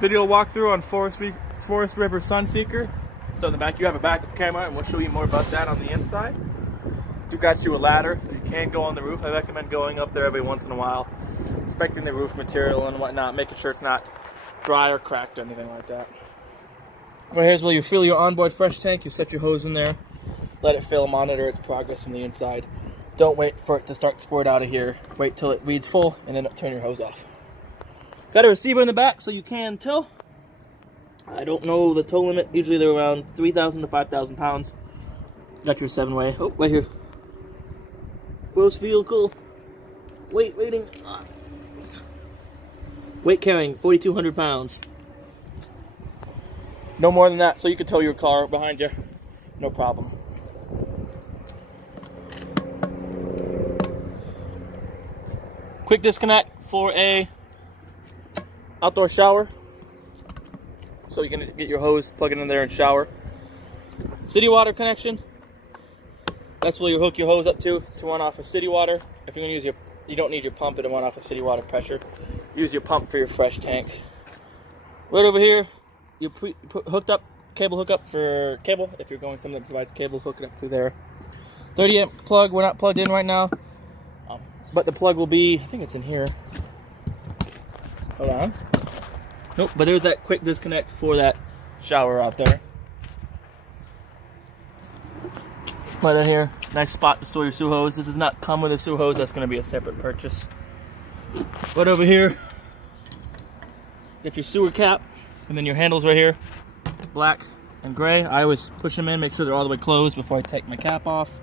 Video walkthrough on Forest River Sunseeker. So in the back you have a backup camera, and we'll show you more about that on the inside. We got you a ladder so you can go on the roof. I recommend going up there every once in a while, inspecting the roof material and whatnot, making sure it's not dry or cracked or anything like that. Right here's where you fill your onboard fresh tank. You set your hose in there, let it fill, monitor its progress from the inside. Don't wait for it to start to squirt out of here. Wait till it reads full and then turn your hose off. Got a receiver in the back so you can tow. I don't know the tow limit. Usually they're around 3,000 to 5,000 pounds. Got your 7-way. Oh, right here. Gross vehicle. Weight rating. Weight carrying 4,200 pounds. No more than that, so you can tow your car behind you. No problem. Quick disconnect for a outdoor shower, so you can get your hose, plug it in there and shower. City water connection. That's where you hook your hose up to run off of city water. If you're gonna use you don't need your pump to run off of city water pressure. Use your pump for your fresh tank. Right over here, you hooked up cable hookup for cable. If you're going something that provides cable, hook it up through there. 30 amp plug. We're not plugged in right now, but the plug will be. I think it's in here. Hold on. Nope, but there's that quick disconnect for that shower out there. Right in here, nice spot to store your sewer hose. This does not come with a sewer hose, that's going to be a separate purchase. Right over here, get your sewer cap, and then your handles right here, black and gray. I always push them in, make sure they're all the way closed before I take my cap off.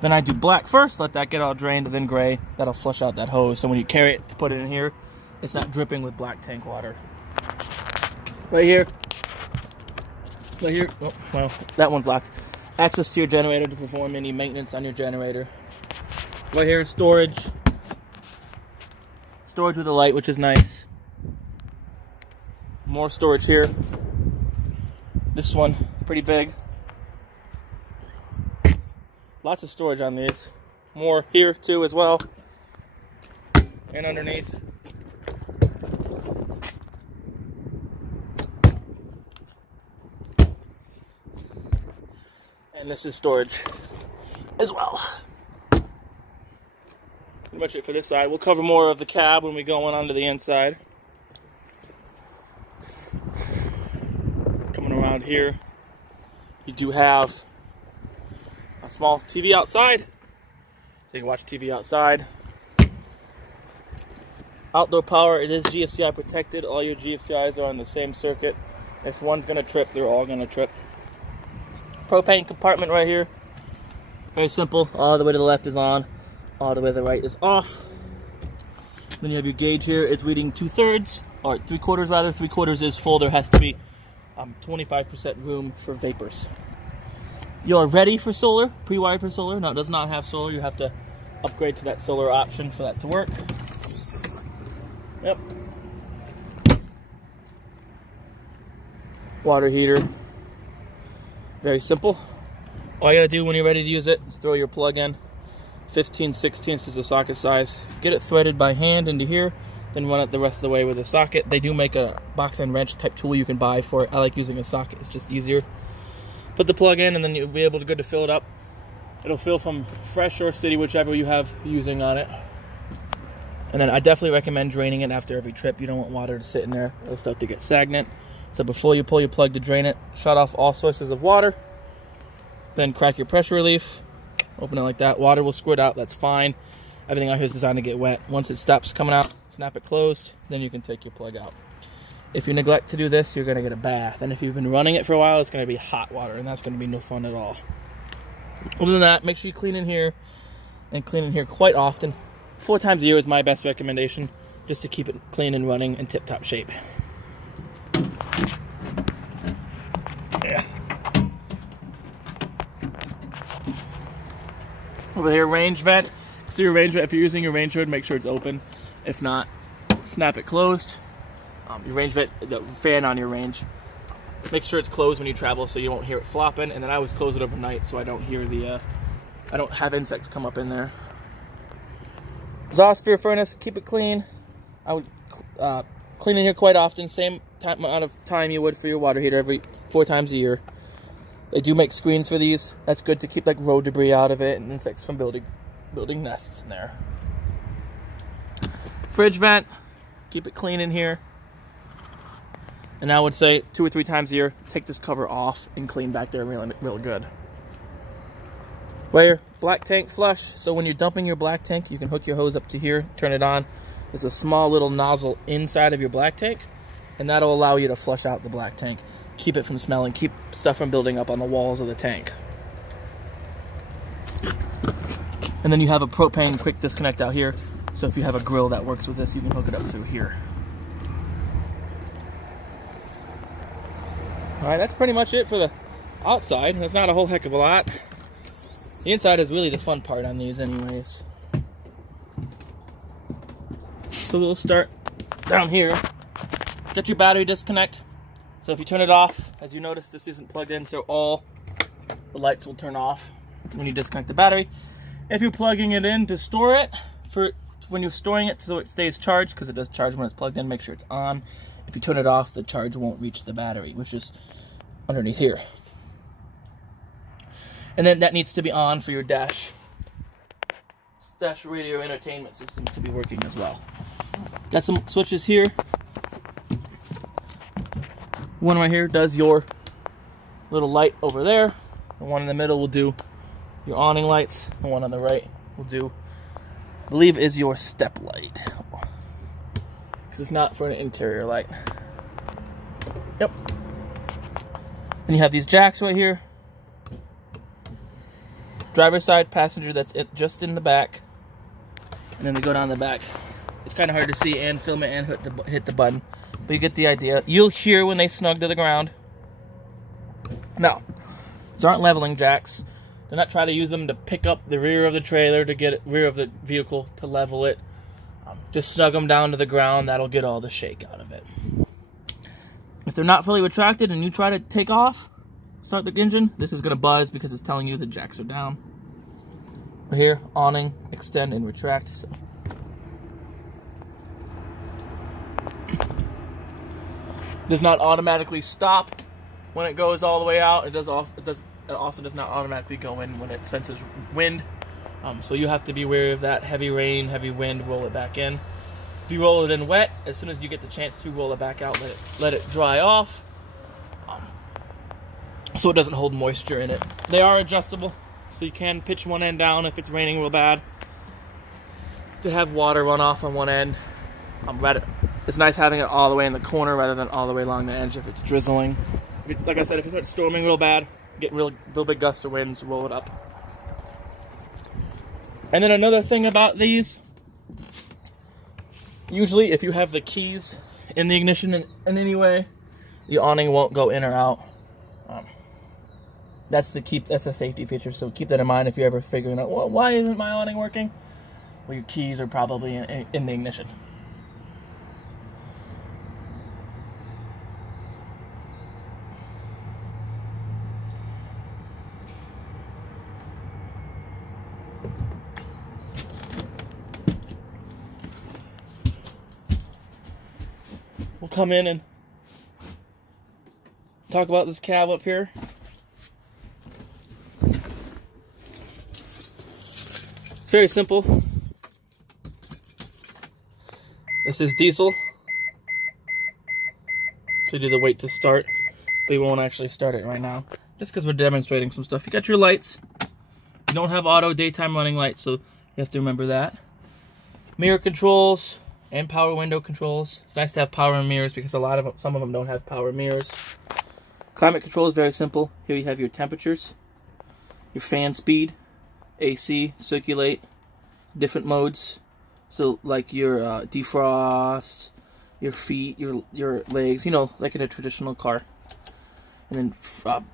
Then I do black first, let that get all drained, and then gray. That'll flush out that hose, so when you carry it to put it in here, it's not dripping with black tank water. Right here. Oh, well, that one's locked. Access to your generator to perform any maintenance on your generator. Right here, storage. Storage with a light, which is nice. More storage here. This one, pretty big. Lots of storage on these. More here, too, as well. And underneath. And this is storage as well. Pretty much it for this side. We'll cover more of the cab when we go onto the inside. Coming around here, you do have a small TV outside, so you can watch TV outside. Outdoor power, it is GFCI protected. All your GFCIs are on the same circuit. If one's gonna trip, they're all gonna trip. Propane compartment right here. Very simple. All the way to the left is on, all the way to the right is off. Then you have your gauge here. It's reading 2/3, or 3/4 rather. 3/4 is full. There has to be 25% room for vapors. You're ready for solar, pre-wired for solar. Now it does not have solar. You have to upgrade to that solar option for that to work. Yep. Water heater. Very simple. All you gotta do when you're ready to use it is throw your plug in. 15/16 is the socket size. Get it threaded by hand into here, then run it the rest of the way with a socket. They do make a box and wrench type tool you can buy for it. I like using a socket, it's just easier. Put the plug in and then you'll be able to fill it up. It'll fill from fresh or city, whichever you have using on it. And then I definitely recommend draining it after every trip. You don't want water to sit in there. It'll start to get stagnant. So before you pull your plug to drain it, shut off all sources of water. Then crack your pressure relief. Open it like that. Water will squirt out. That's fine. Everything out here is designed to get wet. Once it stops coming out, snap it closed. Then you can take your plug out. If you neglect to do this, you're going to get a bath. And if you've been running it for a while, it's going to be hot water. And that's going to be no fun at all. Other than that, make sure you clean in here. And clean in here quite often. 4 times a year is my best recommendation. Just to keep it clean and running in tip-top shape. Yeah. Over here, range vent. So your range vent, if you're using your range hood, make sure it's open. If not, snap it closed. Your range vent, the fan on your range, make sure it's closed when you travel so you won't hear it flopping. And then I always close it overnight so I don't hear the, I don't have insects come up in there. Exhaust for your furnace, keep it clean. I would clean in here quite often. Same amount of time you would for your water heater, every 4 times a year. They do make screens for these. That's good to keep like road debris out of it and insects from building nests in there. Fridge vent, keep it clean in here. And I would say 2 or 3 times a year, take this cover off and clean back there real good. Where your black tank flush, so when you're dumping your black tank, you can hook your hose up to here, turn it on. There's a small little nozzle inside of your black tank, and that'll allow you to flush out the black tank. Keep it from smelling, keep stuff from building up on the walls of the tank. And then you have a propane quick disconnect out here, so if you have a grill that works with this, you can hook it up through here. Alright, that's pretty much it for the outside. There's not a whole heck of a lot. The inside is really the fun part on these anyways. So we'll start down here. Get your battery disconnect. So if you turn it off, as you notice, this isn't plugged in, so all the lights will turn off when you disconnect the battery. If you're plugging it in to store it, for when you're storing it so it stays charged, because it does charge when it's plugged in, make sure it's on. If you turn it off, the charge won't reach the battery, which is underneath here. And then that needs to be on for your dash radio entertainment system to be working as well. Got some switches here. One right here does your little light over there. The one in the middle will do your awning lights. The one on the right will do, I believe, is your step light. Because it's not for an interior light. Yep. Then you have these jacks right here. Driver's side, passenger, that's it, just in the back. And then they go down the back. It's kind of hard to see and film it and hit the button. But you get the idea. You'll hear when they snug to the ground. Now, these aren't leveling jacks. They're not trying to use them to pick up the rear of the trailer to get it, rear of the vehicle to level it. Just snug them down to the ground. That'll get all the shake out of it. If they're not fully retracted and you try to take off, start the engine, this is going to buzz because it's telling you the jacks are down. Right here, awning, extend, and retract. So. It does not automatically stop when it goes all the way out. It also does not automatically go in when it senses wind. So you have to be wary of that. Heavy rain, heavy wind, roll it back in. If you roll it in wet, as soon as you get the chance to roll it back out, let it dry off. So it doesn't hold moisture in it. They are adjustable, so you can pitch one end down if it's raining real bad to have water run off on one end. It's nice having it all the way in the corner rather than all the way along the edge if it's drizzling. If it's, like I said, if it starts storming real bad, get real big gust of winds, roll it up. And then another thing about these, usually if you have the keys in the ignition in any way, the awning won't go in or out. That's a safety feature, so keep that in mind if you're ever figuring out, well, why isn't my awning working? Well, your keys are probably in the ignition. We'll come in and talk about this cab up here. It's very simple. This is diesel. So you do the wait to start, but you won't actually start it right now, just because we're demonstrating some stuff. You got your lights. You don't have auto daytime running lights, so you have to remember that. Mirror controls and power window controls. It's nice to have power mirrors because some of them don't have power mirrors. Climate control is very simple. Here you have your temperatures, your fan speed, AC, circulate, different modes. So like your defrost, your feet, your legs, you know, like in a traditional car. And then front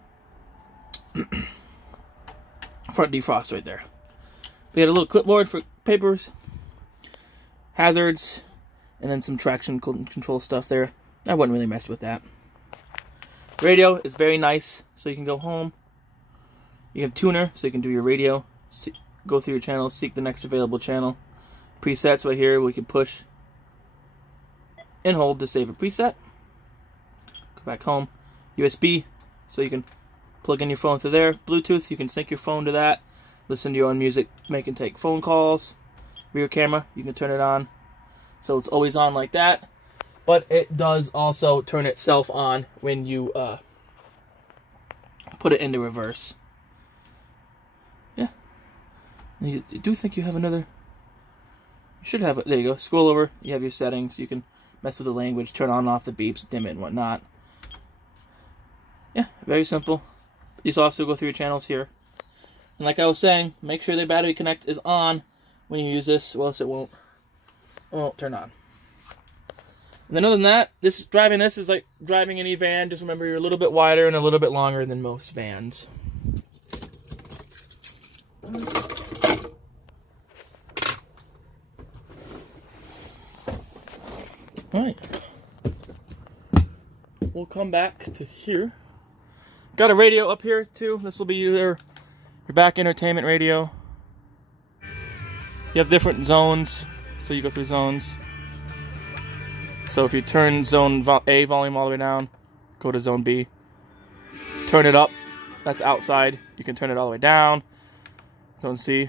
defrost right there. We got a little clipboard for papers, hazards, and then some traction control stuff there. I wouldn't really mess with that. Radio is very nice, so you can go home. You have tuner, so you can do your radio, go through your channels, seek the next available channel. Presets right here, we can push and hold to save a preset. back home. USB, so you can plug in your phone through there. Bluetooth, you can sync your phone to that. Listen to your own music, make and take phone calls. Rear camera, you can turn it on, so it's always on like that. But it does also turn itself on when you put it into reverse. Yeah. You do think you have another... You should have it. There you go. Scroll over. You have your settings. You can mess with the language, turn on and off the beeps, dim it and whatnot. Yeah, very simple. You can also go through your channels here. And like I was saying, make sure the battery connect is on when you use this, or else it won't turn on. And then other than that, driving this is like driving any van. Just remember you're a little bit wider and a little bit longer than most vans. Alright. We'll come back to here. Got a radio up here too. This will be your back entertainment radio. You have different zones, so you go through zones. So if you turn zone A volume all the way down, go to zone B. Turn it up, that's outside. You can turn it all the way down. Zone C,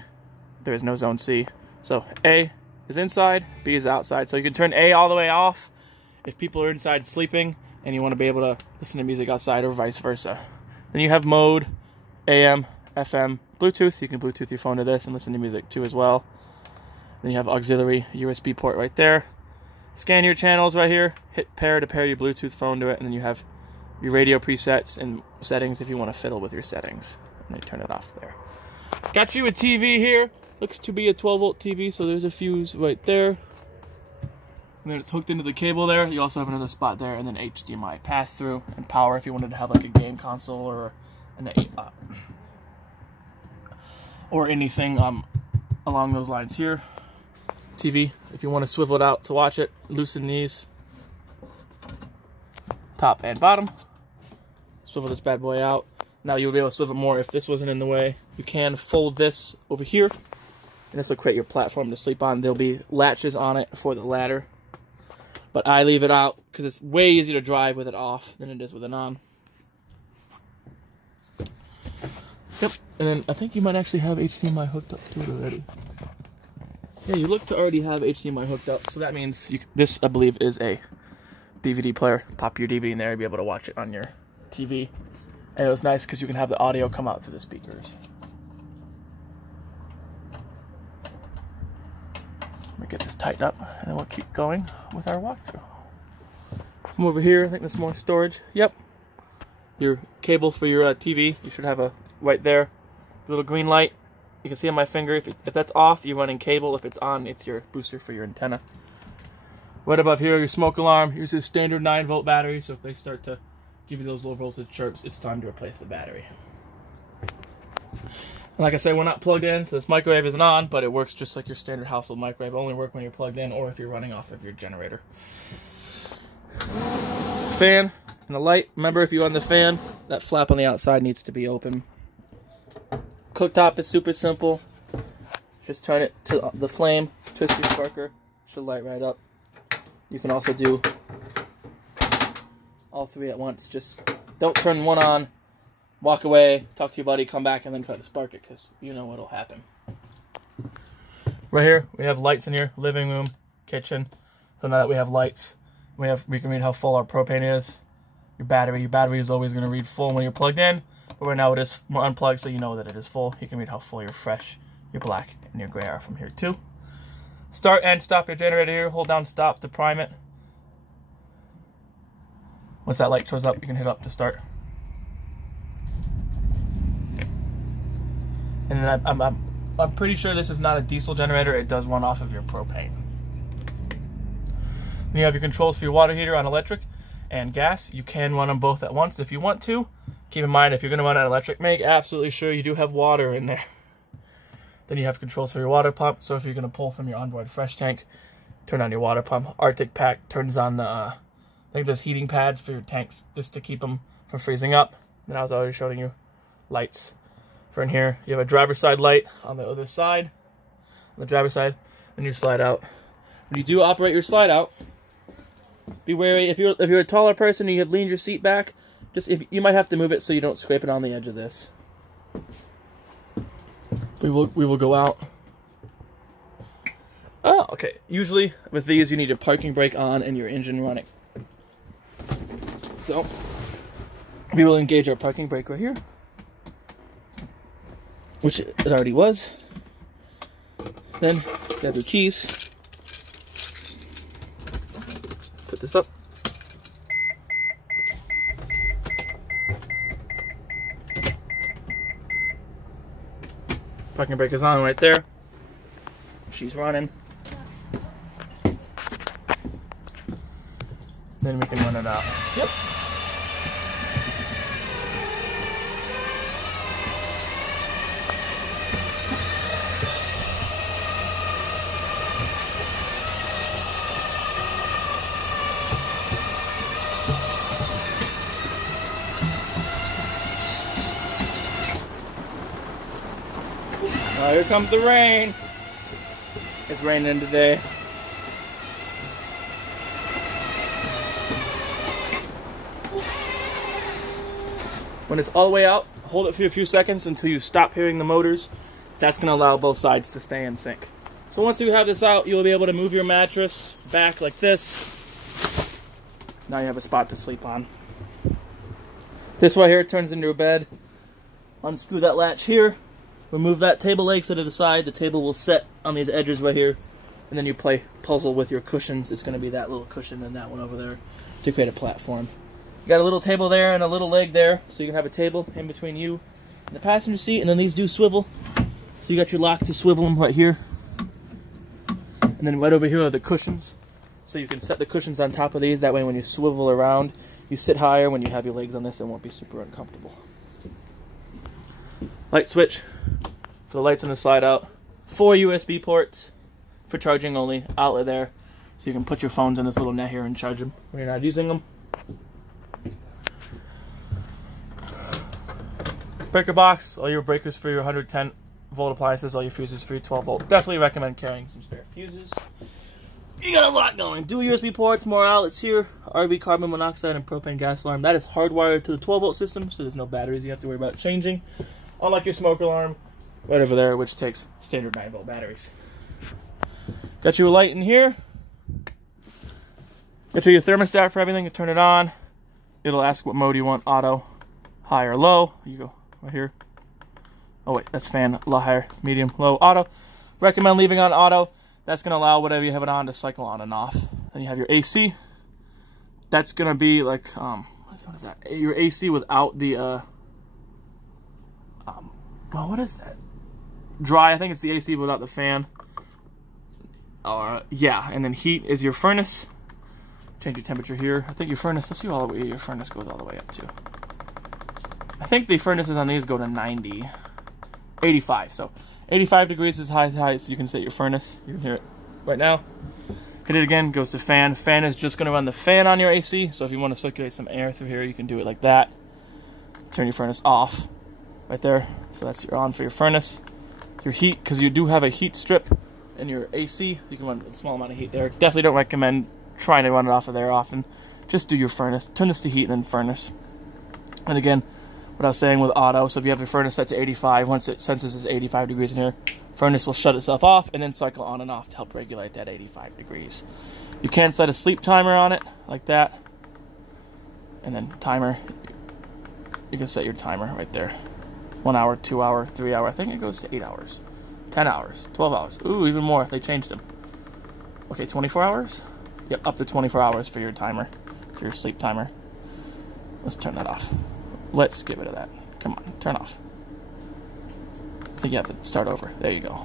there is no zone C. So A is inside, B is outside. So you can turn A all the way off if people are inside sleeping and you want to be able to listen to music outside, or vice versa. Then you have mode, AM, FM, Bluetooth. You can Bluetooth your phone to this and listen to music too as well. Then you have auxiliary USB port right there. Scan your channels right here. Hit pair to pair your Bluetooth phone to it. And then you have your radio presets and settings if you want to fiddle with your settings. And then turn it off there. Got you a TV here. Looks to be a 12-volt TV, so there's a fuse right there. And then it's hooked into the cable there. You also have another spot there, and then HDMI pass-through and power if you wanted to have like a game console or anything along those lines here. TV, if you want to swivel it out to watch it, loosen these. Top and bottom. Swivel this bad boy out. Now you'll be able to swivel more if this wasn't in the way. You can fold this over here, and this will create your platform to sleep on. There'll be latches on it for the ladder, but I leave it out because it's way easier to drive with it off than it is with it on. Yep, and then I think you might actually have HDMI hooked up to it already. Yeah, you look to already have HDMI hooked up, so that means this, I believe, is a DVD player. Pop your DVD in there and be able to watch it on your TV. And it was nice because you can have the audio come out through the speakers. Let me get this tightened up, and then we'll keep going with our walkthrough. Come over here, I think there's more storage. Yep. Your cable for your TV, you should have a right there. Little green light. You can see on my finger, if that's off, you're running cable. If it's on, it's your booster for your antenna. Right above here, your smoke alarm. Here's a standard 9-volt battery, so if they start to give you those low voltage chirps, it's time to replace the battery. Like I said, we're not plugged in, so this microwave isn't on, but it works just like your standard household microwave. Only work when you're plugged in or if you're running off of your generator. Fan and the light. Remember, if you on the fan, that flap on the outside needs to be open. Cooktop is super simple. Just turn it to the flame, twist your sparker, should light right up. You can also do all three at once. Just don't turn one on, walk away, talk to your buddy, come back, and then try to spark it, because you know what'll happen. Right here, we have lights in here, living room, kitchen. So now that we have lights, we can read how full our propane is. Your battery is always going to read full when you're plugged in. But right now it is unplugged, so you know that it is full. You can read how full your fresh, your black, and your gray are from here too. Start and stop your generator here. Hold down stop to prime it. Once that light shows up, you can hit up to start. And then I'm pretty sure this is not a diesel generator. It does run off of your propane. Then you have your controls for your water heater on electric and gas. You can run them both at once if you want to. Keep in mind, if you're going to run an electric, make absolutely sure you do have water in there. Then you have controls for your water pump. So if you're going to pull from your onboard fresh tank, turn on your water pump. Arctic Pack turns on the, I think there's heating pads for your tanks just to keep them from freezing up. Then I was already showing you lights for in here. You have a driver's side light on the other side. On the driver's side, then you slide out. When you do operate your slide out, be wary. If you're a taller person and you have leaned your seat back, you might have to move it so you don't scrape it on the edge of this. We will go out. Oh, okay. Usually with these you need your parking brake on and your engine running. So we will engage our parking brake right here, which it already was. Then grab your keys, put this up. Parking brake is on right there. She's running. Then we can run it out. Yep. Oh, here comes the rain. It's raining today. When it's all the way out, hold it for a few seconds until you stop hearing the motors. That's going to allow both sides to stay in sync. So once you have this out, you'll be able to move your mattress back like this. Now you have a spot to sleep on. This right here turns into a bed. Unscrew that latch here. Remove that table leg, set it aside. The table will set on these edges right here. And then you play puzzle with your cushions. It's going to be that little cushion and that one over there to create a platform. You got a little table there and a little leg there. So you can have a table in between you and the passenger seat. And then these do swivel. So you got your lock to swivel them right here. And then right over here are the cushions. So you can set the cushions on top of these. That way when you swivel around, you sit higher. When you have your legs on this, it won't be super uncomfortable. Light switch for the lights on the slide out. 4 USB ports for charging only. Outlet there. So you can put your phones in this little net here and charge them when you're not using them. Breaker box. All your breakers for your 110 volt appliances. All your fuses for your 12 volt. Definitely recommend carrying some spare fuses. You got a lot going. Dual USB ports, more outlets here. RV carbon monoxide and propane gas alarm. That is hardwired to the 12 volt system, so there's no batteries you have to worry about changing. Unlike your smoke alarm, right over there, which takes standard 9 volt batteries. Got you a light in here. Got you your thermostat for everything. You turn it on. It'll ask what mode you want, auto, high or low. You go right here. Oh wait, that's fan, low, higher, medium, low, auto. Recommend leaving on auto. That's going to allow whatever you have it on to cycle on and off. Then you have your AC. That's going to be like, what is that? Your AC without the, well, what is that? Dry, I think it's the AC without the fan. Yeah, and then heat is your furnace. Change your temperature here. I think your furnace, let's see all the way, your furnace goes all the way up to. I think the furnaces on these go to 90, 85, so 85 degrees is high, so you can set your furnace. You can hear it right now. Hit it again, goes to fan. Fan is just going to run the fan on your AC, so if you want to circulate some air through here, you can do it like that. Turn your furnace off right there. So that's your on for your furnace. Your heat, because you do have a heat strip in your AC, you can run a small amount of heat there. Definitely don't recommend trying to run it off of there often. Just do your furnace. Turn this to heat and then furnace. And again, what I was saying with auto, so if you have your furnace set to 85, once it senses it's 85 degrees in here, furnace will shut itself off and then cycle on and off to help regulate that 85 degrees. You can set a sleep timer on it, like that. And then timer, you can set your timer right there. 1 hour, 2 hour, 3 hour, I think it goes to 8 hours. 10 hours, 12 hours, ooh, even more, they changed them. Okay, 24 hours? Yep, up to 24 hours for your timer, for your sleep timer. Let's turn that off. Let's get rid of that. Come on, turn off. I think you have to start over. There you go.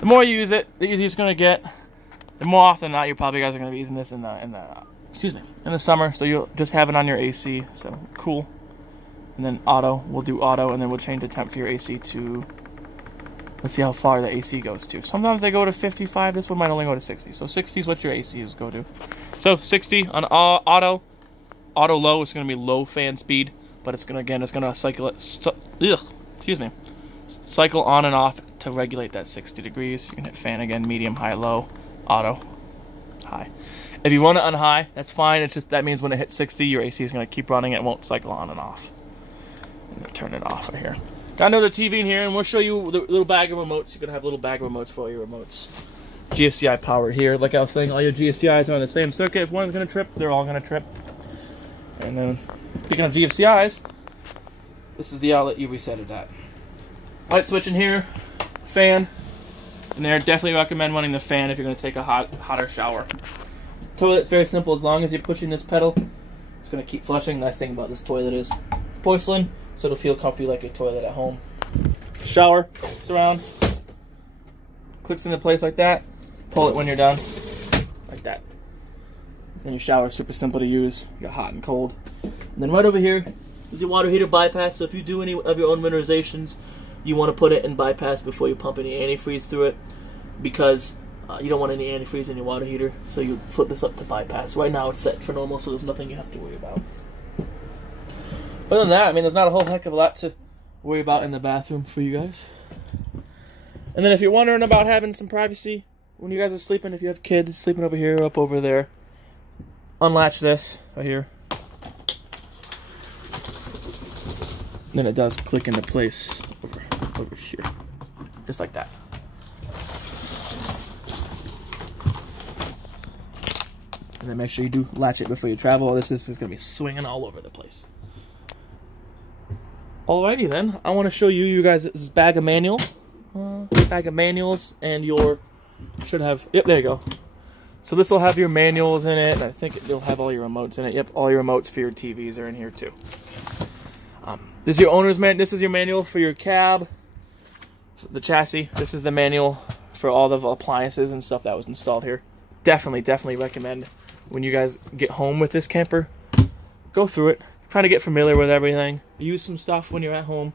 The more you use it, the easier it's going to get. The more often than not, you probably guys are going to be using this in the summer. So you'll just have it on your AC. So cool. And then auto. We'll do auto, and then we'll change the temp for your AC to. Let's see how far the AC goes to. Sometimes they go to 55. This one might only go to 60. So 60 is what your AC is go to. So 60 on auto. Auto low is going to be low fan speed, but it's going to cycle it. Cycle on and off to regulate that 60 degrees. You can hit fan again, medium, high, low, auto, high. If you run it on high, that's fine. It's just that means when it hits 60, your AC is going to keep running. It won't cycle on and off. I'm going to turn it off right here. Got another TV in here, and we'll show you the little bag of remotes. You're going to have a little bag of remotes for all your remotes. GFCI power here. Like I was saying, all your GFCIs are on the same circuit. If one's going to trip, they're all going to trip. And then, speaking of GFCIs, this is the outlet you reset it at. Light switch in here, fan. And there, definitely recommend running the fan if you're going to take a hotter shower. Toilet's very simple. As long as you're pushing this pedal, it's going to keep flushing. Nice thing about this toilet is it's porcelain, so it'll feel comfy like a toilet at home. Shower, surround, clicks into place like that. Pull it when you're done, like that. And your shower is super simple to use. You got hot and cold. And then right over here is your water heater bypass. So if you do any of your own winterizations, you want to put it in bypass before you pump any antifreeze through it, because you don't want any antifreeze in your water heater. So you flip this up to bypass. Right now it's set for normal, so there's nothing you have to worry about. Other than that, I mean, there's not a whole heck of a lot to worry about in the bathroom for you guys. And then if you're wondering about having some privacy when you guys are sleeping, if you have kids sleeping over here or up over there, unlatch this right here. Then it does click into place over here, just like that. And then make sure you do latch it before you travel. This is going to be swinging all over the place. Alrighty then, I want to show you guys this bag of manuals, and your should have. Yep, there you go. So this will have your manuals in it, and I think it'll have all your remotes in it. Yep, all your remotes for your TVs are in here too. This is your owner's manual. This is your manual for your cab, the chassis. This is the manual for all the appliances and stuff that was installed here. Definitely recommend when you guys get home with this camper, go through it, try to get familiar with everything. Use some stuff when you're at home.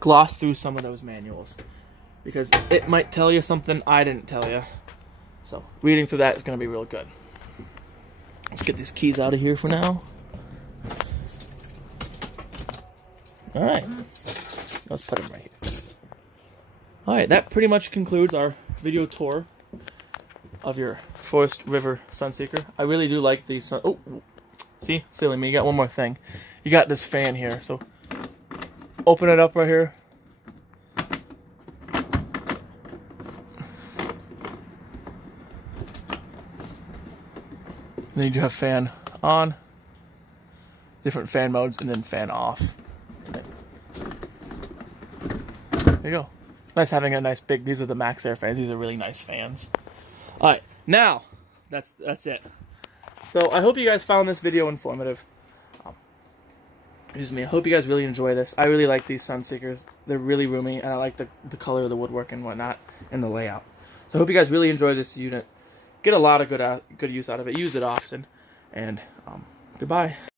Gloss through some of those manuals, because it might tell you something I didn't tell you. So reading through that is going to be real good. Let's get these keys out of here for now. Alright, let's put them right here. Alright, that pretty much concludes our video tour of your Forest River Sunseeker. I really do like these. Oh, see, silly me, you got one more thing. You got this fan here, so open it up right here. Then you do have fan on, different fan modes, and then fan off. There you go. Nice having a nice big, these are the Max Air fans. These are really nice fans. Alright, now, that's it. So I hope you guys found this video informative. Excuse me, I hope you guys really enjoy this. I really like these Sunseekers. They're really roomy, and I like the color of the woodwork and whatnot, and the layout. So I hope you guys really enjoy this unit. Get a lot of good use out of it. Use it often. And goodbye.